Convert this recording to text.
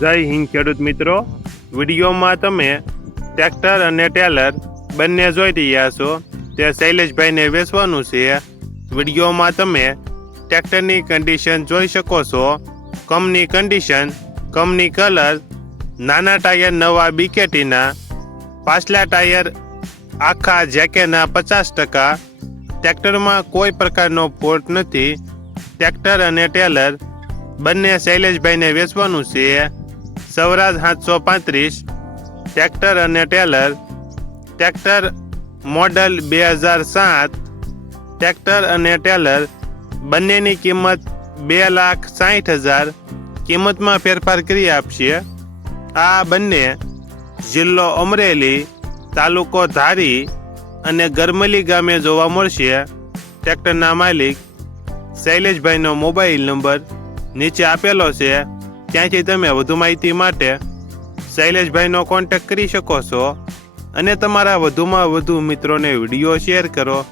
જય હિન્દ, ખેડૂત મિત્રો. વિડીયોમાં તમે ટ્રેક્ટર અને ટેલર બંને જોઈ રહ્યા છો. તે શૈલેષભાઈને વેચવાનું છે. વિડીયોમાં તમે ટ્રેક્ટરની કન્ડિશન જોઈ શકો છો. કમની કન્ડિશન કમની કલર નાના ટાયર નવા બીકેટીના પાછલા ટાયર આખા જેકેના પચાસ ટકા. ટ્રેક્ટરમાં કોઈ પ્રકારનો ફોલ્ટ નથી. ટ્રેક્ટર અને ટેલર બંને શૈલેષભાઈને વેચવાનું છે. સૌરાજ સાતસો પાંત્રીસ, ટ્રેક્ટર અને ટેલર. ટ્રેક્ટર મોડલ બે હજાર સાત, ટ્રેક્ટર અને ટેલર બંનેની કિંમત બે લાખ સાઠ હજાર. કિંમતમાં ફેરફાર કરી આપશે આ બંને જિલ્લો અમરેલી, તાલુકો ધારી અને ગરમલી ગામે જોવા મળશે. ટ્રેક્ટરના માલિક શૈલેષભાઈનો મોબાઈલ નંબર નીચે આપેલો છે. ત્યાંથી તમે વધુ માહિતી માટે શૈલેષભાઈનો કોન્ટેક્ટ કરી શકો છો. અને તમારા વધુમાં વધુ મિત્રોને વીડિયો શેર કરો.